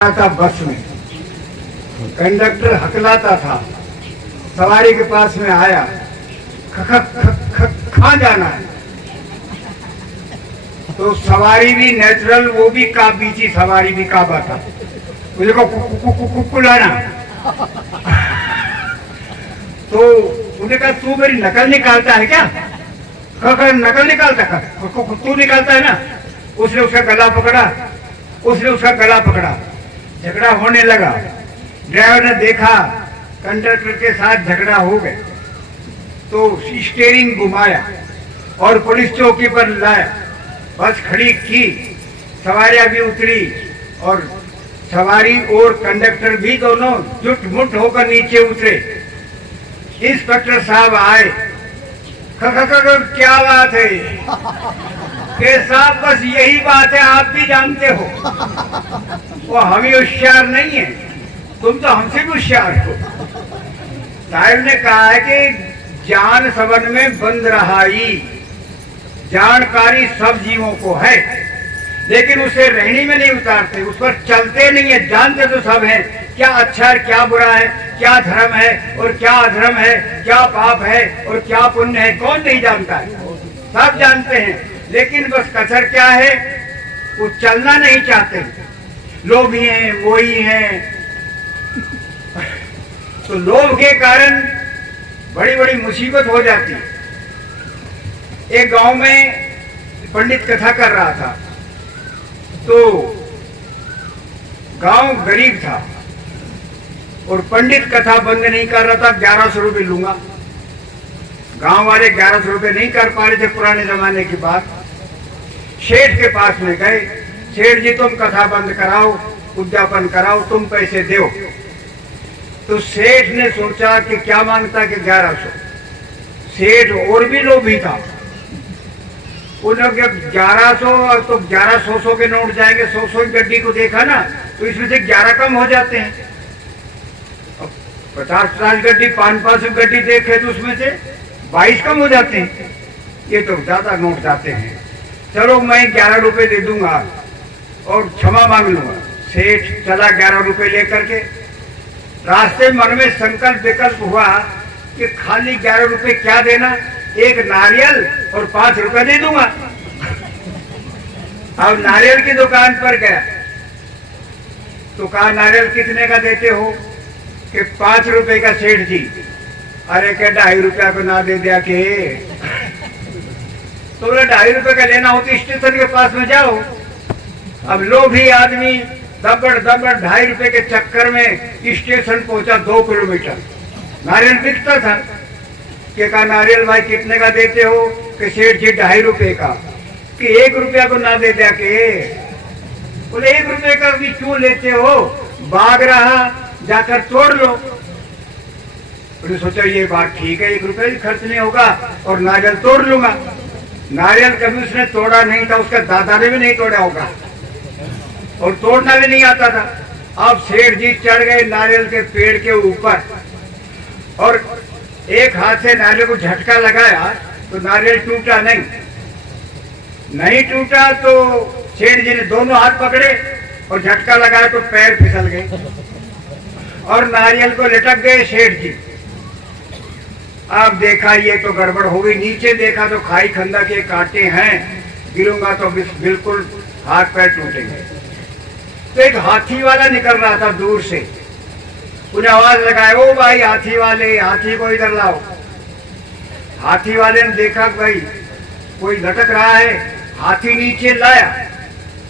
था बस में, कंडक्टर हकलाता था, सवारी के पास में आया, कहाँ जाना है? तो सवारी भी नेचुरल, वो भी बीची सवारी भी काबा था, मुझे को कुकुलाना। तो उन्हें कहा तू मेरी नकल निकालता है क्या? नकल निकालता है, तू निकालता है ना। उसने उसका गला पकड़ा, झगड़ा होने लगा। ड्राइवर ने देखा कंडक्टर के साथ झगड़ा हो गया तो स्टीयरिंग घुमाया और पुलिस चौकी पर लाया, बस खड़ी की, सवारियां भी उतरी और सवारी और कंडक्टर भी दोनों जुट मुट होकर नीचे उतरे। इंस्पेक्टर साहब आए, क्या बात है? के साहब बस यही बात है, आप भी जानते हो। वो हम ही होशियार नहीं है, तुम तो हमसे भी होशियार हो। साहब ने कहा है कि जान सबन में बंद रहाई, जानकारी सब जीवों को है, लेकिन उसे रहनी में नहीं उतारते, उस पर चलते नहीं है। जानते तो सब है क्या अच्छा है, क्या बुरा है, क्या धर्म है और क्या अधर्म है, क्या पाप है और क्या पुण्य है, कौन नहीं जानता है? सब जानते हैं, लेकिन बस कसर क्या है, वो चलना नहीं चाहते, लोभी हैं, वही हैं। तो लोभ के कारण बड़ी बड़ी मुसीबत हो जाती है। एक गांव में पंडित कथा कर रहा था, तो गांव गरीब था और पंडित कथा बंद नहीं कर रहा था। 1100 रुपये लूंगा, गांव वाले 1100 रुपये नहीं कर पा रहे थे पुराने जमाने की बात। सेठ के पास में गए, सेठ जी तुम कथा बंद कराओ, उद्यापन कराओ, तुम पैसे दो। तो सेठ ने सोचा कि क्या मांगता कि 1100। सेठ और भी लोभी था, उन्होंने 1100 तो 1100 के नोट जाएंगे, 100 गड्डी को देखा ना, तो इसमें से 11 कम हो जाते हैं। 50 गड्डी 500 गड्डी देखे तो उसमें से 22 कम हो जाते हैं, ये तो ज्यादा नोट जाते हैं। चलो मैं 11 रुपए दे दूंगा और क्षमा मांग लूंगा। सेठ चला 11 रुपए लेकर के। रास्ते मन में संकल्प विकल्प हुआ कि खाली 11 रुपए क्या देना, एक नारियल और 5 रुपए दे दूंगा। अब नारियल की दुकान पर गया तो कहा नारियल कितने का देते हो? कि 5 रुपए का सेठ जी। अरे क्या 2.5 रुपया को ना दे दिया के? तो बोले 2.5 रुपए का लेना हो तो स्टेशन के पास में जाओ। अब लोभी आदमी दबड़ 2.5 रुपए के चक्कर में स्टेशन पहुंचा 2 किलोमीटर। नारियल बिकता था कि कहा नारियल भाई कितने का देते हो? कि सेठ जी 2.5 रुपए का। कि 1 रुपया को ना दे दिया के? बोले 1 रुपए का भी क्यों लेते हो? भाग रहा, जाकर तोड़ लो। उन्होंने सोचा ये बात ठीक है, 1 रुपया भी खर्च नहीं होगा और नारियल तोड़ लूंगा। नारियल कभी उसने तोड़ा नहीं था, उसका दादा ने भी नहीं तोड़ा होगा और तोड़ना भी नहीं आता था। अब सेठ जी चढ़ गए नारियल के पेड़ के ऊपर और एक हाथ से नारियल को झटका लगाया तो नारियल टूटा नहीं टूटा। तो सेठ जी ने दोनों हाथ पकड़े और झटका लगाया तो पैर फिसल गए और नारियल को लटक गए सेठ जी। अब देखा ये तो गड़बड़ हो गई, नीचे देखा तो खाई खंदा के कांटे हैं, गिरूंगा तो बिल्कुल हाथ पैर टूटेंगे। तो एक हाथी वाला निकल रहा था दूर से, उन्हें आवाज लगाया, ओ भाई हाथी वाले, हाथी को इधर लाओ। हाथी वाले ने देखा भाई कोई लटक रहा है, हाथी नीचे लाया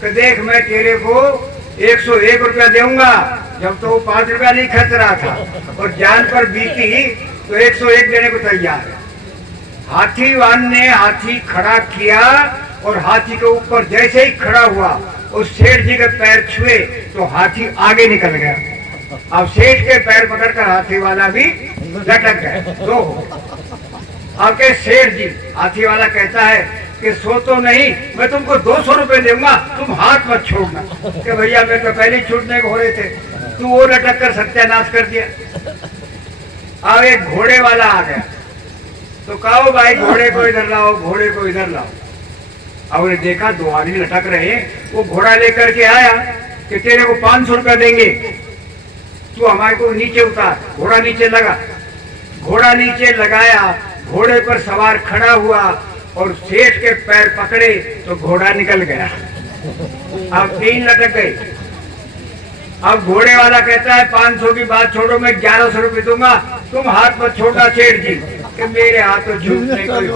कि देख मैं तेरे को 101 रुपया दूंगा, जब तो वो 5 रुपया नहीं खर्च रहा था और जान पर बीती तो 101 देने को तैयार है। हाथी वान ने हाथी खड़ा किया और हाथी के ऊपर जैसे ही खड़ा हुआ उस सेठ जी के पैर छुए तो हाथी आगे निकल गया। अब सेठ के पैर पकड़कर हाथी वाला भी लटक गया। तो अब के सेठ जी, हाथी वाला कहता है कि सो तो नहीं, मैं तुमको 200 रुपए दूंगा, तुम हाथ मत छोड़ना। कि भैया मैं तो पहले छूटने को हो रहे थे, तू वो लटक कर सत्यानाश कर दिया। अब एक घोड़े वाला आ गया तो कहो भाई घोड़े को इधर लाओ, घोड़े को इधर लाओ। और देखा 2 आदमी लटक रहे, वो घोड़ा लेकर के आया कि तेरे को 500 रुपया देंगे, तू हमारे को नीचे उतार। घोड़ा नीचे लगा, घोड़ा नीचे लगाया, घोड़े पर सवार खड़ा हुआ और सेठ के पैर पकड़े तो घोड़ा निकल गया। अब 3 लटक गए। अब घोड़े वाला कहता है 500 की बात छोड़ो, मैं 1100 रुपये दूंगा, तुम हाथ मत छोड़ना सेठ जी। कि मेरे हाथ तो झूठने कोई,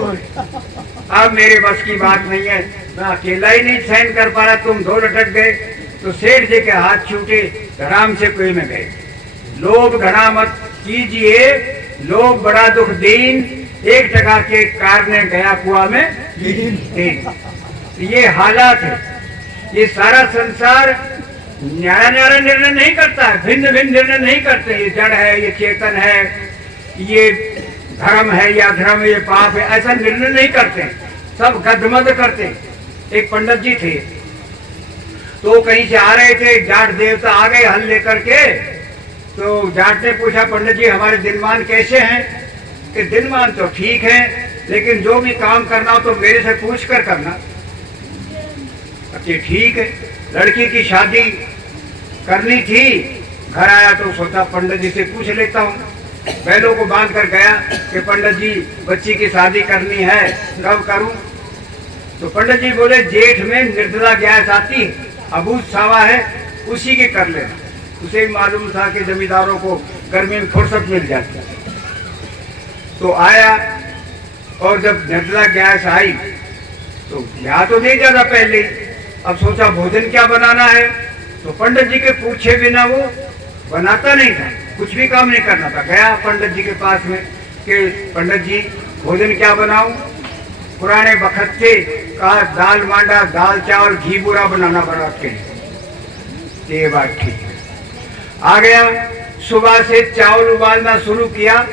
अब मेरे बस की बात नहीं है, मैं अकेला ही नहीं सहन कर पा रहा, तुम 2 लटक गए। तो सेठ जी के हाथ छूटे, धड़ाम से कुएं में गए। लोभ घड़ा मत कीजिए, लोभ बड़ा दुख दीन, 1 टका के कारने गया कुआ में दीन। ये हालात है। ये सारा संसार न्यारा न्यारा निर्णय नहीं करता है, भिन्न भिन्न निर्णय नहीं करते। ये जड़ है, ये चेतन है, ये धर्म है या धर्म, ये पाप है, ऐसा निर्णय नहीं करते। सब गदमद करते। एक पंडित जी थे, तो कहीं से आ रहे थे, जाट देवता आ गए हल लेकर के। तो जाट ने पूछा, पंडित जी हमारे दिनमान कैसे हैं? कि दिनमान तो ठीक है, लेकिन जो भी काम करना हो तो मेरे से पूछ कर करना। अच्छा ठीक है। लड़की की शादी करनी थी, घर आया तो सोचा पंडित जी से पूछ लेता हूँ। बैलों को बांध कर गया कि पंडित जी बच्ची की शादी करनी है, कब करूं? तो पंडित जी बोले जेठ में निर्जला गैस आती है, अबूझ सावा है, उसी के कर लेना। उसे मालूम था कि जमींदारों को गर्मी में फुर्सत मिल जाती है। तो आया और जब निर्जला गैस आई तो यहाँ तो नहीं जाता पहले। अब सोचा भोजन क्या बनाना है, तो पंडित जी के पूछे बिना वो बनाता नहीं था, कुछ भी काम नहीं करना था। गया पंडित जी के पास में कि पंडित जी भोजन क्या बनाऊं? पुराने बखत्ते का दाल मांडा, दाल चावल घी बुरा बनाना बरात के लिए। ये बात ठीक है। आ गया, सुबह से चावल उबालना शुरू किया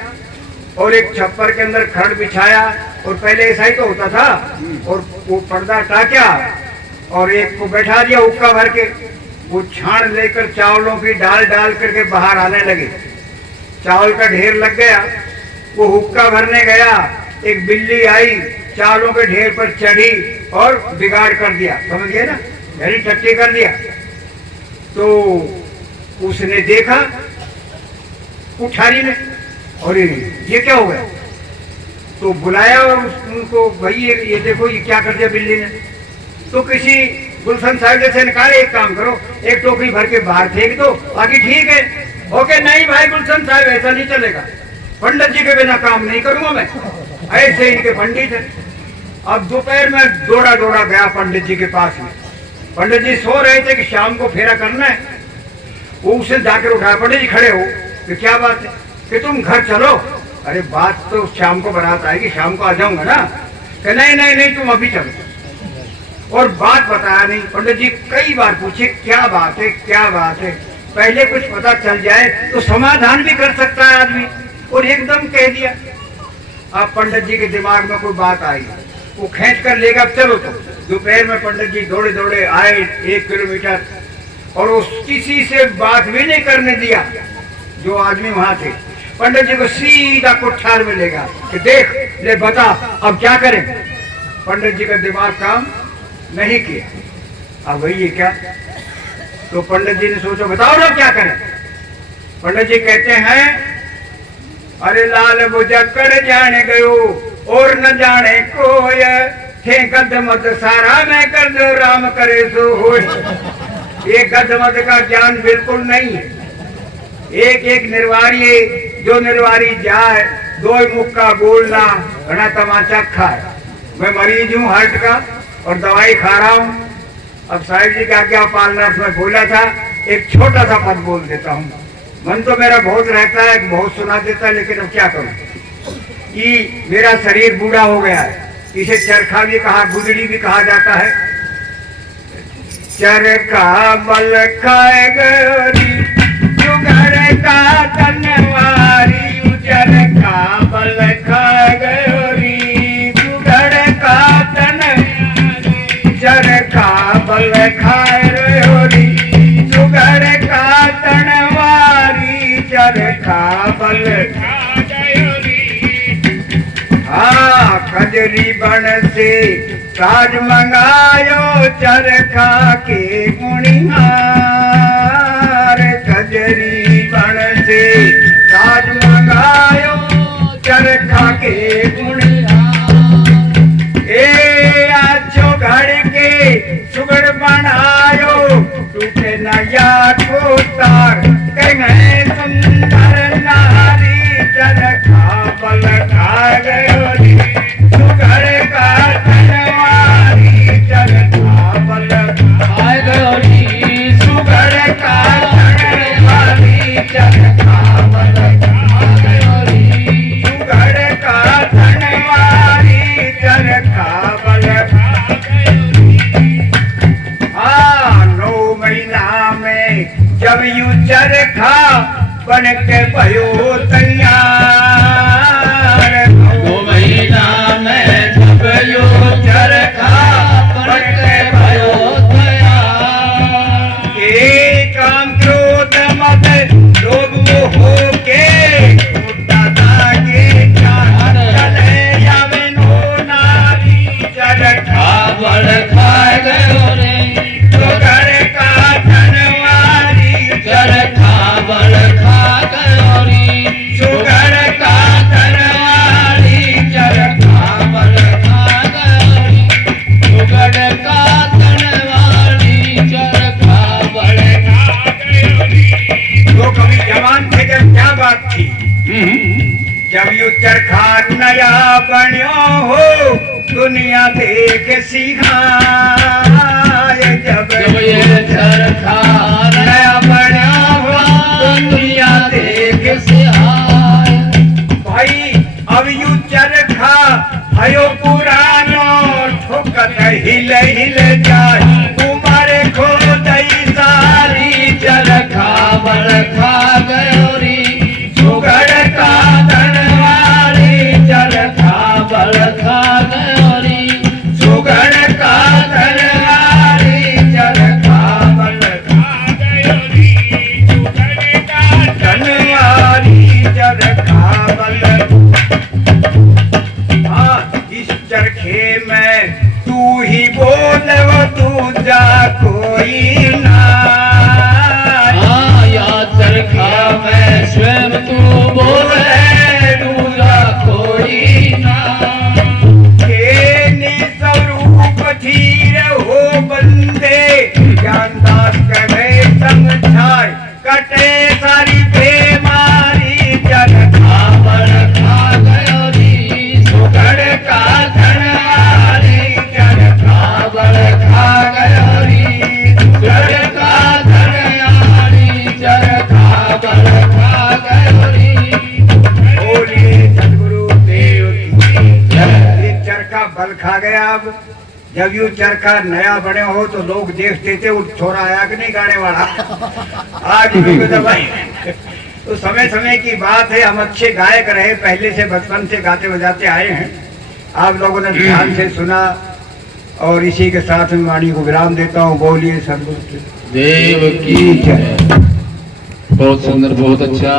और एक छप्पर के अंदर खड़ बिछाया, और पहले ऐसा ही तो होता था, और वो पर्दा टाक्या और एक को बैठा दिया हुक्का भर के। वो छान लेकर चावलों की डाल डाल करके बाहर आने लगे। चावल का ढेर लग गया, वो हुक्का भरने गया, एक बिल्ली आई, चावलों के ढेर पर चढ़ी और बिगाड़ कर दिया, समझ गए ना, यानी टट्टी कर दिया। तो उसने देखा उठारी ने, और ये क्या हो गया? तो बुलाया और उनको, भाई ये देखो ये क्या कर दिया बिल्ली ने। तो किसी गुलशन साहब जैसे ने कहा एक काम करो, एक टोकरी भर के बाहर फेंक दो, बाकी ठीक है। ओके नहीं भाई गुलशन साहब ऐसा नहीं चलेगा, पंडित जी के बिना काम नहीं करूंगा मैं। ऐसे इनके पंडित है। अब दोपहर में दौड़ा दौड़ा गया पंडित जी के पास में। पंडित जी सो रहे थे कि शाम को फेरा करना है। वो उसे जाकर उठाया, पंडित जी खड़े हो, कि क्या बात है? कि तुम घर चलो। अरे बात तो शाम को बारात आएगी, शाम को आ जाऊंगा ना। कि नहीं नहीं नहीं तुम अभी चलो। और बात बताया नहीं। पंडित जी कई बार पूछे क्या बात है, क्या बात है। पहले कुछ पता चल जाए तो समाधान भी कर सकता है आदमी, और एकदम कह दिया। अब पंडित जी के दिमाग में कोई बात आई, वो खींच कर लेगा, चलो। तो दोपहर में पंडित जी दौड़े दौड़े आए 1 किलोमीटर, और उस किसी से बात भी नहीं करने दिया जो आदमी वहां थे। पंडित जी को सीधा कोठार में ले गया कि देख ले बता अब क्या करें। पंडित जी का दिमाग काम नहीं किया। अब वही ये क्या? तो पंडित जी ने सोचा बताओ ना क्या करें। पंडित जी कहते हैं अरे लाल बुझक्कड़ जाने गयो और न जाने कोय, थे गदमद सारा मैं कर दो राम करे सो होय। ये गदमद का ज्ञान बिल्कुल नहीं है। एक एक निर्वारी, जो निर्वारी जाए, 2 मुक्का बोलना घना तमाचा खाए। मैं मरीज हूँ हार्ट का और दवाई खा रहा हूँ। अब साहिब जी का क्या पालना उसमें बोला था, एक छोटा सा पद बोल देता हूँ। मन तो मेरा बहुत रहता है, बहुत सुना देता है, लेकिन अब क्या करूँ कि मेरा शरीर बूढ़ा हो गया है। इसे चरखा भी कहा, गुदड़ी भी कहा जाता है। चरखा बल खाए गरी जुगर का तनवारी, चरखा बल खाए गरी जुगर का तनवारी, चरखा बल खाए गरी जुगर का तनवारी, चरखा बल खजरी बन से साज मंगायो चरखा के गुणिहार। कन्हैया को तार कन्है सुंदर नारी चरखा बल खा गयो रे सुघर का धनवारी चरखा बल खा गयो रे सुघर का धनवारी चरखा बल खा गयो रे सुघर का धनवारी चरखा बल खा गयो रे। हाँ 9 महीना में जब यू चरखा बन के भयो तैयार 2 महीना में जब यो चरखा बन के भयो तैयार। एक काम क्रोध मत लोभ हो के दादा के चार चले जावे नो नारी चरखा बल खा गयो रे सुघर का धनवारी चरखा बल खा गयो रे सुघर का धनवारी चरखा बल खा गयो रे सुघड़ का धनवारी चरखा बल खा गयो रे। वो कभी जवान थे जब क्या बात थी जब यू चरखा नया बन्यो हो दुनिया देख सिखाए जब ये चरखा नया बना हुआ दुनिया देख से आए। भाई अब यू चरखा हयो पुरानो ठोकत हिल हिल जाए तुम्हारे खो दई सारी चरखा बल खा गयो रे सुघड़ का धनवारी चरखा बल खा गयो रे सुघड़ का धनवारी चरखा बल खा गयो रे सुघड़ का धनवारी चरखा बल। हाँ इस चरखे में तू ही बोल तू जा कोई ना हाँ या चरखा में स्वयं तू बोले दूजा कोई ना। के निस्वरूप धीर हो बंदे ज्ञानदास कहे समझाए कटे सारी बेमारी चरखा बल खा गयो रे सुघड़ का धनवारी चरखा बल खा गयो रे सुघड़ का धनवारी चरखा बल खा गयो रे। बोलिए सदगुरु देव की जय। ये चरखा बल खा गया। अब जब यू चरखा नया बने हो तो लोग देखते थे वो छोरा आया कि नहीं गाने वाला आज भी तो भाई तो समय समय की बात है। हम अच्छे गायक रहे पहले से बचपन से गाते बजाते आए हैं। आप लोगों ने ध्यान से सुना और इसी के साथ में वाणी को विराम देता हूँ। बोलिए सदगुरु देव की जय। बहुत सुंदर बहुत अच्छा।